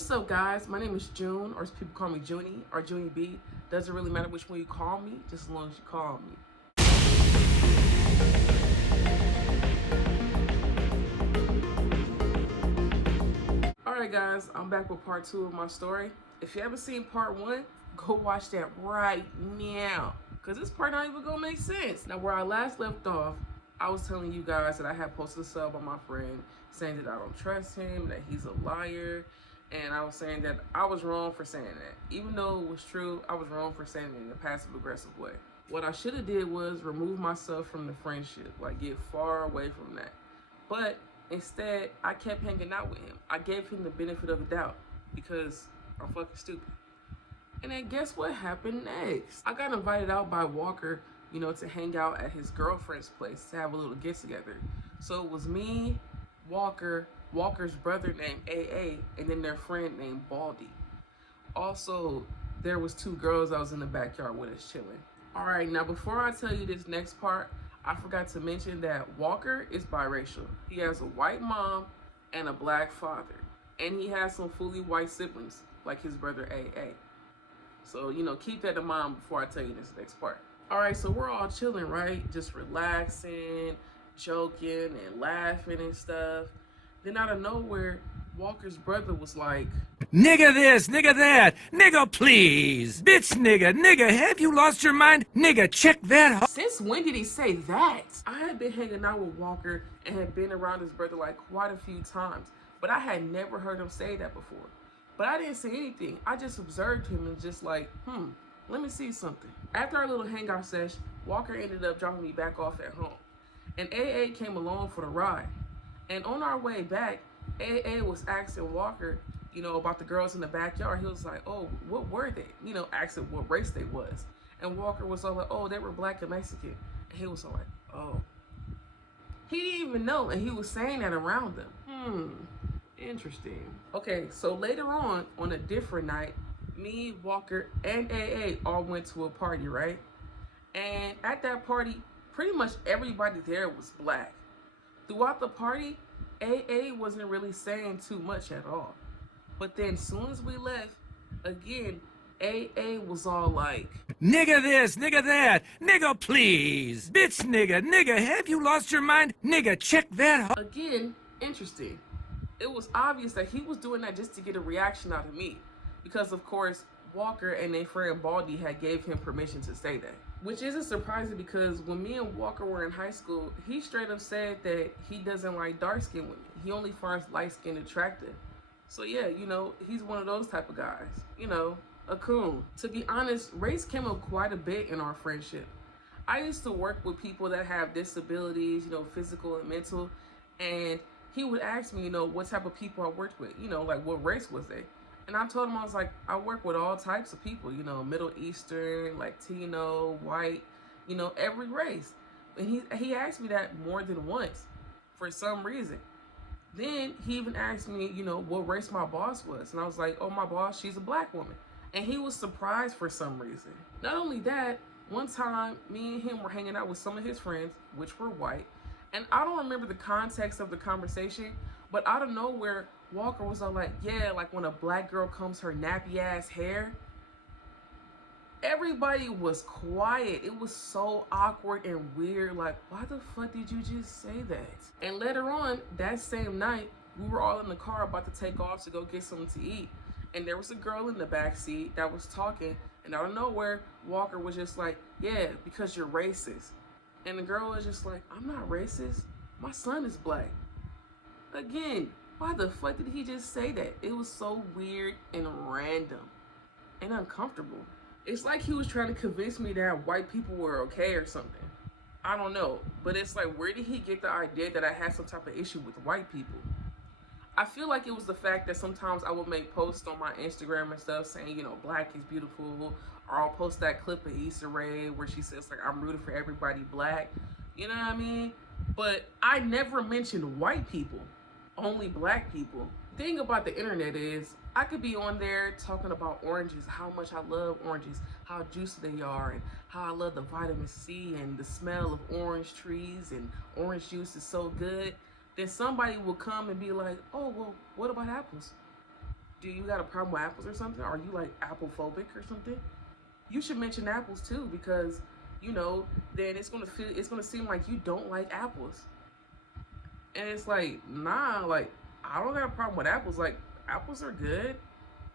What's up, guys? My name is June, or people call me Junie or Junie B. Doesn't really matter which one you call me, just as long as you call me. Alright, guys, I'm back with part 2 of my story. If you haven't seen part 1, go watch that right now, because this part not even gonna make sense. Now, where I last left off, I was telling you guys that I had posted a sub on my friend saying that I don't trust him, that he's a liar, and I was saying that I was wrong for saying that. Even though it was true, I was wrong for saying it in a passive-aggressive way. What I should have did was remove myself from the friendship, like get far away from that. But instead, I kept hanging out with him. I gave him the benefit of the doubt because I'm fucking stupid. And then guess what happened next? I got invited out by Walker, to hang out at his girlfriend's place to have a little get together. So it was me, Walker's brother named AA, and then their friend named Baldy. Also, there was 2 girls I was in the backyard with us chilling. All right, now before I tell you this next part, I forgot to mention that Walker is biracial. He has a white mom and a black father. And he has some fully white siblings, like his brother AA. So, keep that in mind before I tell you this next part. All right, so we're all chilling, right? Just relaxing, joking, and laughing and stuff. Then out of nowhere, Walker's brother was like, "Nigga this, nigga that, nigga please, bitch nigga, have you lost your mind? Nigga, check that." Since when did he say that? I had been hanging out with Walker and had been around his brother like quite a few times, but I had never heard him say that before. But I didn't say anything. I just observed him and just like, let me see something. After our little hangout sesh, Walker ended up dropping me back off at home. And AA came along for the ride. And on our way back, AA was asking Walker, about the girls in the backyard. He was like, oh, what were they? Asking what race they was. And Walker was all like, oh, they were black and Mexican. And he was all like, oh. He didn't even know, and he was saying that around them. Interesting. Okay, so later on a different night, me, Walker, and AA all went to a party, right? And at that party, pretty much everybody there was black. Throughout the party, AA wasn't really saying too much at all. But then as soon as we left, again, AA was all like, "Nigga this, nigga that, nigga please, bitch nigga, have you lost your mind? Nigga, check that." Again, interesting. It was obvious that he was doing that just to get a reaction out of me. Because of course, Walker and their friend Baldy had gave him permission to say that. Which isn't surprising because when me and Walker were in high school, he straight up said that he doesn't like dark-skinned women. He only finds light-skinned attractive. So yeah, he's one of those type of guys. A coon. To be honest, race came up quite a bit in our friendship. I used to work with people that have disabilities, physical and mental, and he would ask me, what type of people I worked with, like what race was they? And I told him, I was like, I work with all types of people, Middle Eastern, Latino, white, every race. And he asked me that more than once for some reason. Then he even asked me, what race my boss was. And I was like, oh, my boss, she's a black woman. And he was surprised for some reason. Not only that, one time, me and him were hanging out with some of his friends, which were white. And I don't remember the context of the conversation, but out of nowhere, Walker was all like, yeah, like when a black girl combs her nappy ass hair. Everybody was quiet. It was so awkward and weird. Like, why the fuck did you just say that? And later on, that same night, we were all in the car about to take off to go get something to eat. And there was a girl in the back seat that was talking. And out of nowhere, Walker was just like, yeah, because you're racist. And the girl was just like, I'm not racist. My son is black. Again, why the fuck did he just say that? It was so weird and random and uncomfortable. It's like he was trying to convince me that white people were okay or something. I don't know. But it's like, where did he get the idea that I had some type of issue with white people? I feel like it was the fact that sometimes I would make posts on my Instagram and stuff saying, black is beautiful. Or I'll post that clip of Issa Rae where she says, like, I'm rooting for everybody black. You know what I mean? But I never mentioned white people, only black people. The thing about the internet is I could be on there talking about oranges, how much I love oranges, how juicy they are, and how I love the vitamin C and the smell of orange trees and orange juice is so good. Then somebody will come and be like, oh, well, what about apples? Do you got a problem with apples or something? Are you like apple phobic or something? You should mention apples too, because then it's gonna seem like you don't like apples. And it's like, nah, like I don't got a problem with apples. Like apples are good.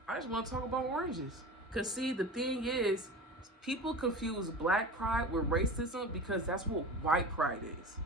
I just want to talk about oranges. Cause see, the thing is, people confuse black pride with racism because that's what white pride is.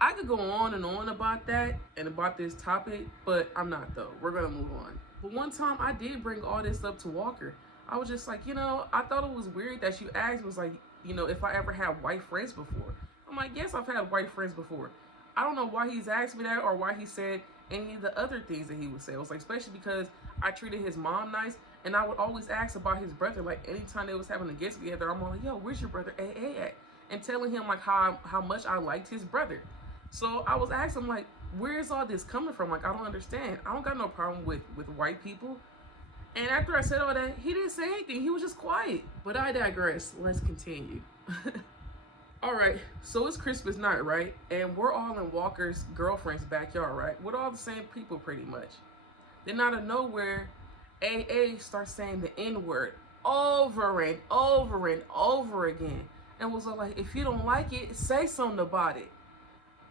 I could go on and on about that and about this topic, but I'm not though. We're gonna move on. But one time I did bring all this up to Walker. I was just like, I thought it was weird that you asked, was like, if I ever had white friends before. I'm like, yes, I've had white friends before. I don't know why he's asked me that or why he said any of the other things that he would say. It was like, especially because I treated his mom nice, and I would always ask about his brother. Like anytime they was having a get together, I'm like, yo, where's your brother AA at? And telling him like how much I liked his brother. So I was asking him like, where is all this coming from? Like, I don't understand. I don't got no problem with white people. And after I said all that, he didn't say anything. He was just quiet. But I digress. Let's continue. All right, so it's Christmas night, right? And we're all in Walker's girlfriend's backyard, right? With all the same people pretty much. Then out of nowhere, AA starts saying the N-word over and over and over again. And was like, if you don't like it, say something about it.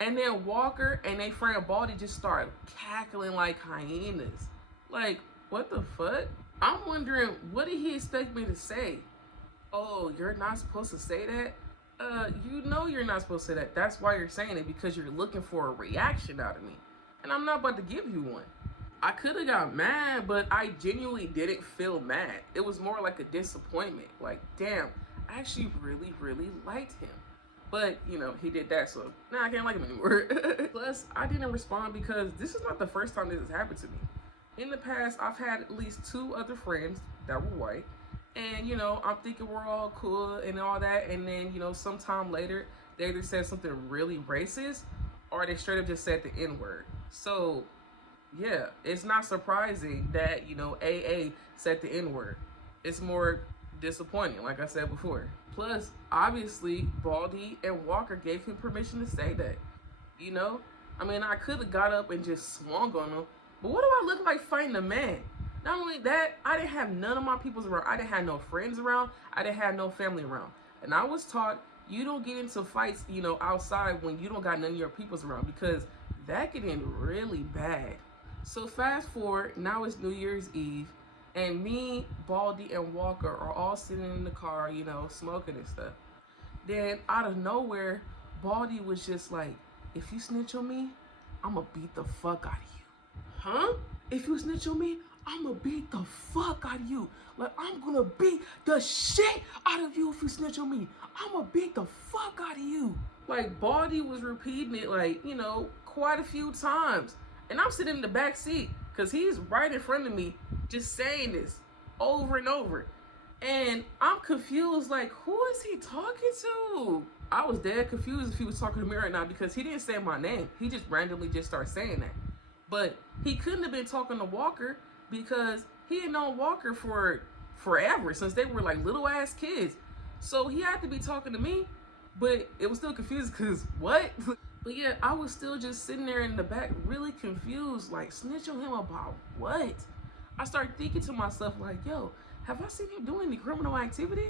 And then Walker and their friend Baldy just start cackling like hyenas. Like, what the fuck? I'm wondering, what did he expect me to say? Oh, you're not supposed to say that? You're not supposed to say that. That's why you're saying it, because you're looking for a reaction out of me. And I'm not about to give you one. I could have got mad, but I genuinely didn't feel mad. It was more like a disappointment. Like, damn, I actually really, really liked him. But, he did that, so now I can't like him anymore. Plus, I didn't respond because this is not the first time this has happened to me. In the past, I've had at least 2 other friends that were white. And, I'm thinking we're all cool and all that. And then, sometime later, they either said something really racist or they straight up just said the N-word. So, yeah, it's not surprising that, AA said the N-word. It's more disappointing, like I said before. Plus, obviously, Baldy and Walker gave him permission to say that. I could have got up and just swung on him. But what do I look like fighting a man? Not only that, I didn't have none of my peoples around. I didn't have no friends around. I didn't have no family around. And I was taught you don't get into fights, outside when you don't got none of your peoples around, because that could end really bad. So fast forward, now it's New Year's Eve, and me, Baldy, and Walker are all sitting in the car, smoking and stuff. Then out of nowhere, Baldy was just like, if you snitch on me, I'ma beat the fuck out of you. Huh? If you snitch on me, I'ma beat the fuck out of you. Like, I'm gonna beat the shit out of you if you snitch on me. I'ma beat the fuck out of you. Like, Baldy was repeating it like, quite a few times. And I'm sitting in the back seat because he's right in front of me just saying this over and over. And I'm confused, like, who is he talking to? I was dead confused if he was talking to me right now because he didn't say my name. He just randomly just started saying that. But he couldn't have been talking to Walker because he had known Walker for forever, since they were like little ass kids. So he had to be talking to me, but it was still confused because what? But yeah, I was still just sitting there in the back really confused, like, snitch on him about what? I started thinking to myself like, yo, have I seen him doing any criminal activity?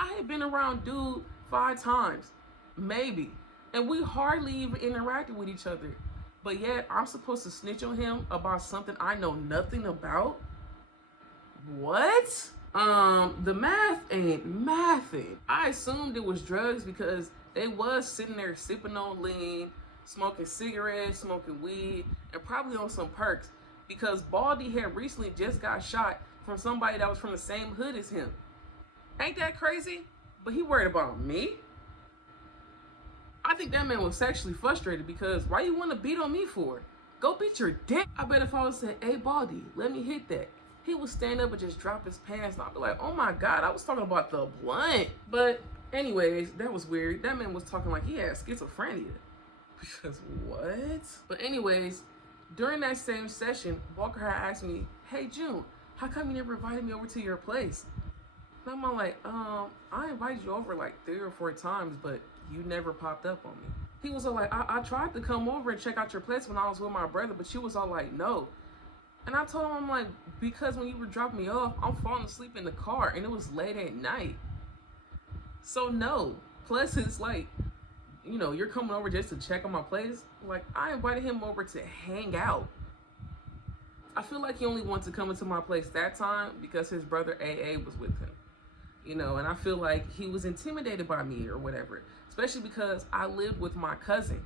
I had been around dude 5 times, maybe, and we hardly even interacted with each other. But yet, I'm supposed to snitch on him about something I know nothing about? What? The math ain't mathing. I assumed it was drugs because they was sitting there sipping on lean, smoking cigarettes, smoking weed, and probably on some perks because Baldy had recently just got shot from somebody that was from the same hood as him. Ain't that crazy? But he worried about me? I think that man was sexually frustrated because why you want to beat on me for? Go beat your dick. I bet if I was saying, hey Baldy, let me hit that, he would stand up and just drop his pants and I'd be like, oh my God, I was talking about the blunt. But anyways, that was weird. That man was talking like he had schizophrenia. Because what? But anyways, during that same session, Walker had asked me, hey June, how come you never invited me over to your place? And I'm like, I invited you over like 3 or 4 times, but you never popped up on me. He was all like, I tried to come over and check out your place when I was with my brother, but you was all like, no. And I told him, I'm like, because when you were dropping me off, I'm falling asleep in the car and it was late at night. So no. Plus it's like, you know, you're coming over just to check on my place. Like, I invited him over to hang out. I feel like he only wanted to come into my place that time because his brother AA was with him. You know, and I feel like he was intimidated by me or whatever. Especially because I lived with my cousin.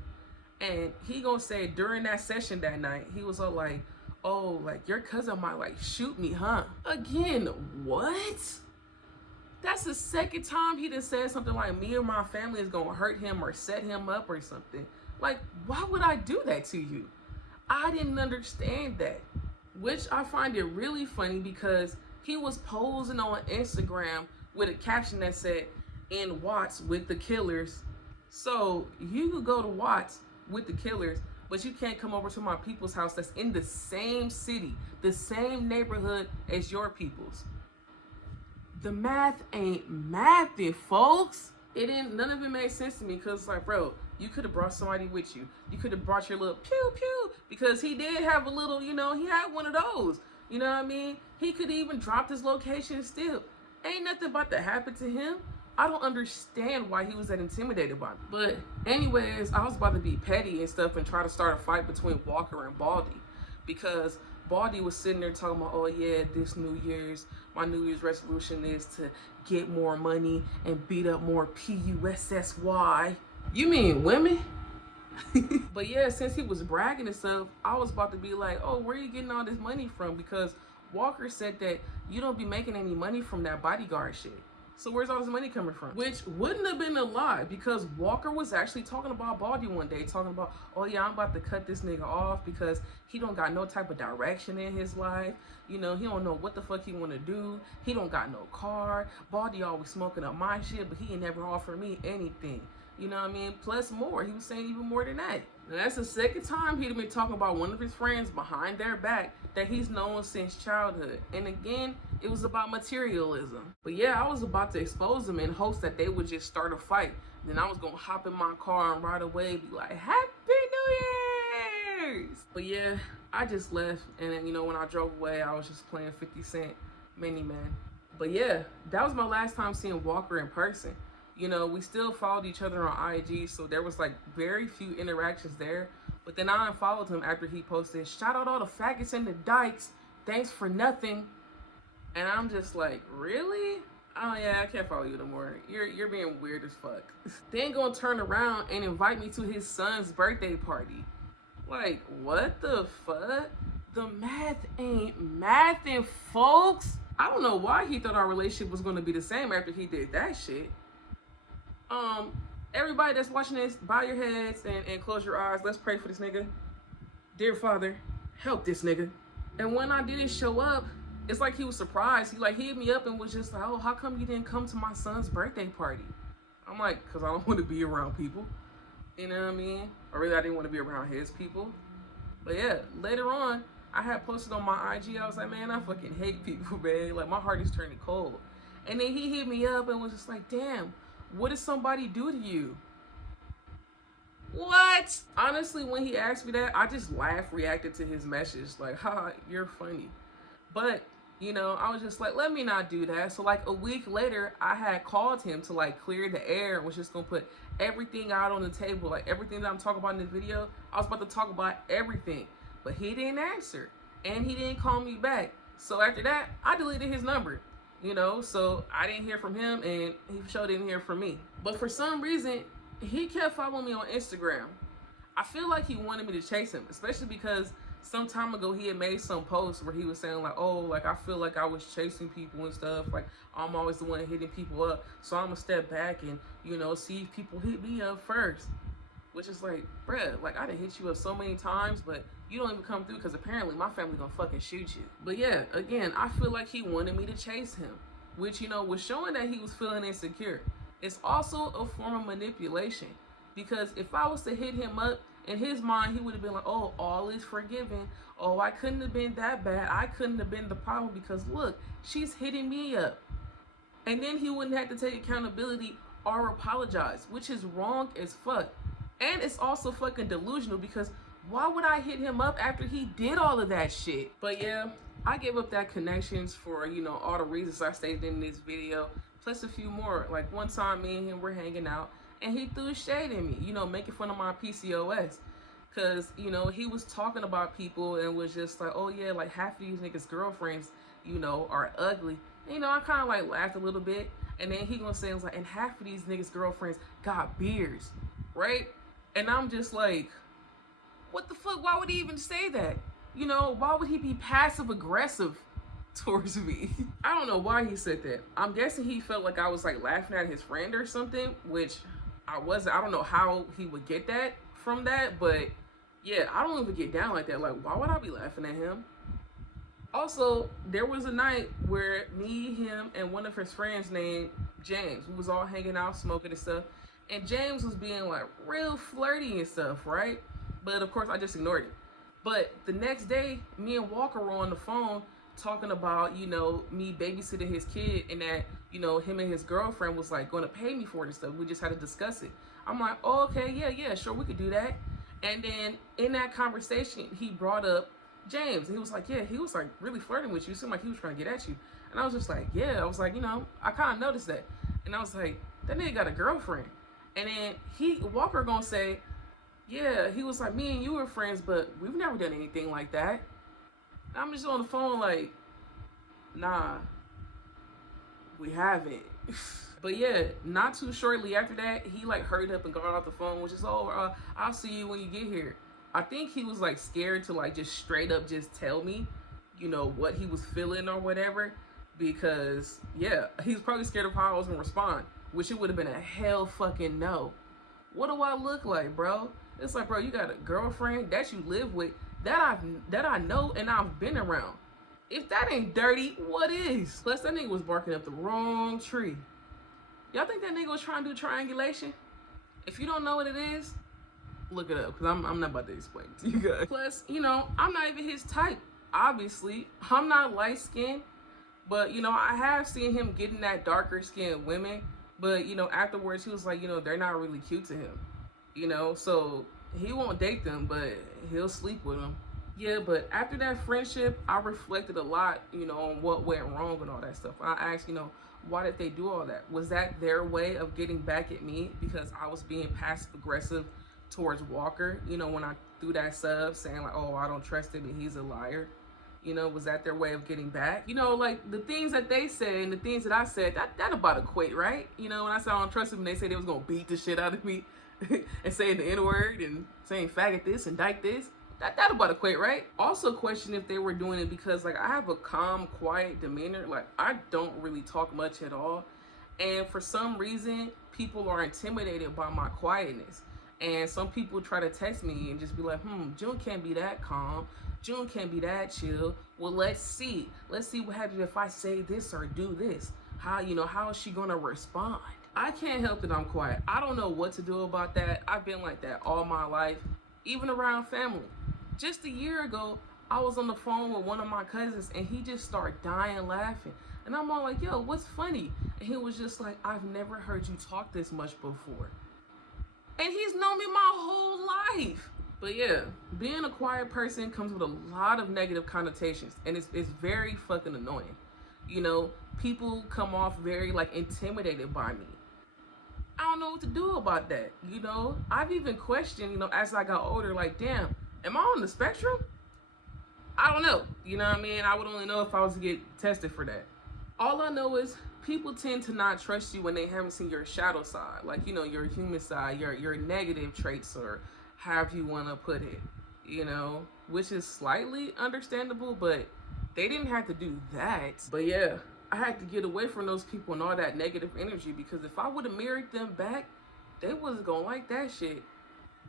And he gonna say during that session that night, he was all like, oh, like your cousin might like shoot me, huh? Again, what? That's the second time he done said something like me or my family is gonna hurt him or set him up or something. Like, why would I do that to you? I didn't understand that. Which I find it really funny because he was posing on Instagram with a caption that said, in Watts with the killers. So you could go to Watts with the killers, but you can't come over to my people's house that's in the same city, the same neighborhood as your people's. The math ain't mathing, folks. None of it made sense to me because, like, bro, you could have brought somebody with you. You could have brought your little pew pew because he did have a little, you know, he had one of those. You know what I mean? He could even drop his location still. Ain't nothing about to happen to him. I don't understand why he was that intimidated by me. But anyways, I was about to be petty and stuff and try to start a fight between Walker and Baldy because Baldy was sitting there talking about, oh yeah, my New Year's resolution is to get more money and beat up more PUSSY. You mean women? But yeah, since he was bragging and stuff, I was about to be like, oh, where are you getting all this money from? Because Walker said that you don't be making any money from that bodyguard shit. So where's all this money coming from? Which wouldn't have been a lie because Walker was actually talking about Baldy one day, talking about, oh yeah, I'm about to cut this nigga off because he don't got no type of direction in his life. You know, he don't know what the fuck he want to do. He don't got no car. Baldy always smoking up my shit, but he ain't never offered me anything. You know what I mean? Plus more. He was saying even more than that. And that's the second time he'd been talking about one of his friends behind their back that he's known since childhood. And again, it was about materialism. But yeah, I was about to expose them in hopes that they would just start a fight. Then I was going to hop in my car and right away be like, Happy New Year's! But yeah, I just left. And then, you know, when I drove away, I was just playing 50 Cent Mini Man. But yeah, that was my last time seeing Walker in person. You know, we still followed each other on IG, so there was like very few interactions there. But then I unfollowed him after he posted, shout out all the faggots and the dykes, thanks for nothing. And I'm just like, really? Oh yeah, I can't follow you no more. You're being weird as fuck. Then gonna turn around and invite me to his son's birthday party. Like, what the fuck? The math ain't mathing, folks. I don't know why he thought our relationship was gonna be the same after he did that shit. Everybody that's watching this, bow your heads and close your eyes. Let's pray for this nigga. Dear Father, help this nigga. And when I didn't show up, it's like he was surprised. He hit me up and was just like, oh, how come you didn't come to my son's birthday party? I'm like, because I don't want to be around people. You know what I mean? Or really, I didn't want to be around his people. But yeah, later on, I had posted on my IG. I was like, man, I fucking hate people, man. Like, my heart is turning cold. And then he hit me up and was just like, damn, what did somebody do to you? What? Honestly, when he asked me that, I just laughed, reacted to his message. Like, haha, you're funny. But, you know, I was just like, let me not do that. So like a week later, I had called him to like clear the air and was just gonna put everything out on the table. Like everything that I'm talking about in this video, I was about to talk about everything. But he didn't answer and he didn't call me back. So after that, I deleted his number. You know, so I didn't hear from him and he sure didn't hear from me. But for some reason, he kept following me on Instagram. I feel like he wanted me to chase him, especially because some time ago he had made some posts where he was saying like, oh, like I feel like I was chasing people and stuff. Like I'm always the one hitting people up. So I'm gonna step back and, you know, see if people hit me up first. Which is like, bruh, like I done hit you up so many times, but you don't even come through because apparently my family gonna fucking shoot you. But yeah, again, I feel like he wanted me to chase him, which, you know, was showing that he was feeling insecure. It's also a form of manipulation because if I was to hit him up, in his mind, he would have been like, oh, all is forgiven. Oh, I couldn't have been that bad. I couldn't have been the problem because look, she's hitting me up. And then he wouldn't have to take accountability or apologize, which is wrong as fuck. And it's also fucking delusional because Why would I hit him up after he did all of that shit? But yeah, I gave up that connections for, you know, all the reasons I stated in this video, plus a few more. Like one time me and him were hanging out and he threw shade at me, you know, making fun of my PCOS. Cause, you know, he was talking about people and was just like, oh yeah, like half of these niggas' girlfriends, you know, are ugly. And, you know, I kind of like laughed a little bit. And then he gonna say, it was like, and half of these niggas' girlfriends got beards, right? And I'm just like, what the fuck? Why would he even say that? You know, why would he be passive aggressive towards me? I don't know why he said that. I'm guessing he felt like I was like laughing at his friend or something, which I wasn't. I don't know how he would get that from that, but yeah, I don't even get down like that. Like, why would I be laughing at him? Also, there was a night where me, him, and one of his friends named James, we was all hanging out, smoking and stuff, and James was being like real flirty and stuff, right? But of course, I just ignored it. But the next day, me and Walker were on the phone talking about, you know, me babysitting his kid and that, you know, him and his girlfriend was like going to pay me for it and stuff. We just had to discuss it. I'm like, oh, okay, yeah, sure, we could do that. And then in that conversation, he brought up James. He was like, yeah, he was like really flirting with you. It seemed like he was trying to get at you. And I was just like, yeah. I was like, you know, I kind of noticed that. And I was like, that nigga got a girlfriend. And then Walker gonna say, yeah, he was like, me and you were friends, but we've never done anything like that. And I'm just on the phone like, nah, we haven't. But yeah, not too shortly after that, he like hurried up and got off the phone, which is, oh, I'll see you when you get here. I think he was like scared to like just straight up just tell me, you know, what he was feeling or whatever. Because yeah, he was probably scared of how I was gonna respond, which it would have been a hell fucking no. What do I look like, bro? It's like, bro, you got a girlfriend that you live with that I know and I've been around. If that ain't dirty, what is? Plus, that nigga was barking up the wrong tree. Y'all think that nigga was trying to do triangulation? If you don't know what it is, look it up, because I'm not about to explain it to you guys. Plus, you know, I'm not even his type. Obviously, I'm not light-skinned, but, you know, I have seen him getting that darker-skinned women, but, you know, afterwards, he was like, you know, they're not really cute to him. You know, so he won't date them, but he'll sleep with them. Yeah, but after that friendship, I reflected a lot, you know, on what went wrong and all that stuff. I asked, you know, why did they do all that? Was that their way of getting back at me because I was being passive aggressive towards Walker? You know, when I threw that sub saying like, oh, I don't trust him and he's a liar. You know, was that their way of getting back? You know, like the things that they said and the things that I said, that about equate, right? You know, when I said I don't trust him and they said they was gonna beat the shit out of me and saying the N-word and saying faggot this and dyke this, that about equate, right? Also question if they were doing it because like I have a calm, quiet demeanor. Like I don't really talk much at all. And for some reason, people are intimidated by my quietness. And some people try to text me and just be like, June can't be that calm. June can't be that chill. Well, let's see. Let's see what happens if I say this or do this. How is she gonna respond? I can't help that I'm quiet. I don't know what to do about that. I've been like that all my life, even around family. Just a year ago, I was on the phone with one of my cousins and he just started dying laughing. And I'm all like, yo, what's funny? And he was just like, I've never heard you talk this much before. And he's known me my whole life. But yeah, being a quiet person comes with a lot of negative connotations and it's very fucking annoying. You know, people come off very like intimidated by me. I don't know what to do about that. You know, I've even questioned, you know, as I got older, like, damn, am I on the spectrum? I don't know. You know what I mean? I would only know if I was to get tested for that. All I know is people tend to not trust you when they haven't seen your shadow side. Like, you know, your human side, your negative traits or however you want to put it, you know, which is slightly understandable, but they didn't have to do that. But yeah, I had to get away from those people and all that negative energy because if I would have married them back, they wasn't gonna like that shit.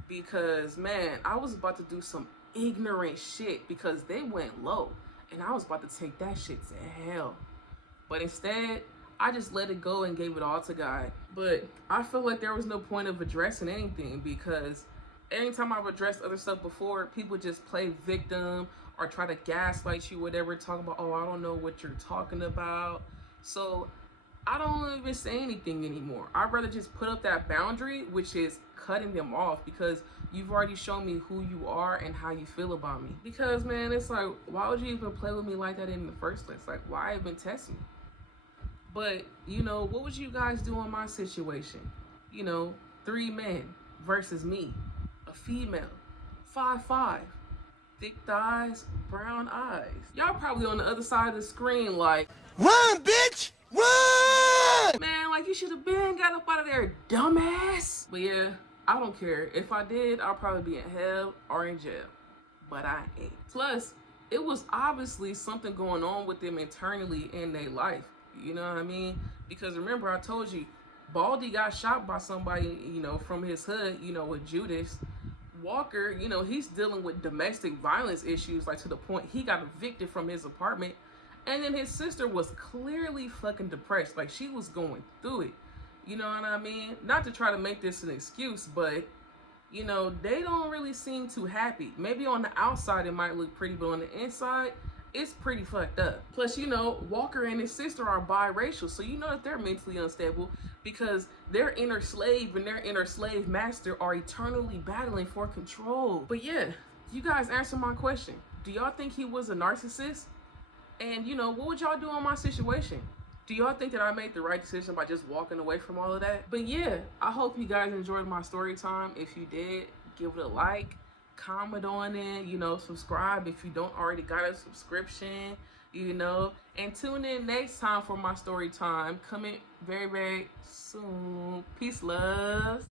Because man, I was about to do some ignorant shit because they went low and I was about to take that shit to hell. But instead, I just let it go and gave it all to God. But I feel like there was no point of addressing anything because anytime I've addressed other stuff before, people just play victim or try to gaslight you, whatever, talk about, oh, I don't know what you're talking about. So I don't even say anything anymore. I'd rather just put up that boundary, which is cutting them off, because you've already shown me who you are and how you feel about me. Because, man, it's like, why would you even play with me like that in the first place? Like, why even test me? But, you know, what would you guys do in my situation? You know, 3 men versus me, a female, 5'5", thick thighs, brown eyes. Y'all probably on the other side of the screen like, run, bitch! Run! Man, like, you should have been got up out of there, dumbass. But yeah, I don't care. If I did, I'll probably be in hell or in jail. But I ain't. Plus, it was obviously something going on with them internally in their life. You know what I mean? Because remember, I told you, Baldy got shot by somebody, you know, from his hood, you know, with Judas. Walker, you know, he's dealing with domestic violence issues, like to the point he got evicted from his apartment. And then his sister was clearly fucking depressed. Like, she was going through it. You know what I mean? Not to try to make this an excuse, but, you know, they don't really seem too happy. Maybe on the outside it might look pretty, but on the inside, it's pretty fucked up. Plus, you know, Walker and his sister are biracial, so you know that they're mentally unstable because their inner slave and their inner slave master are eternally battling for control. But yeah, you guys answer my question. Do y'all think he was a narcissist? And, you know, what would y'all do on my situation? Do y'all think that I made the right decision by just walking away from all of that? But yeah, I hope you guys enjoyed my story time. If you did, give it a like, comment on it, you know, subscribe if you don't already got a subscription, you know, and tune in next time for my story time coming very, very soon. Peace, love.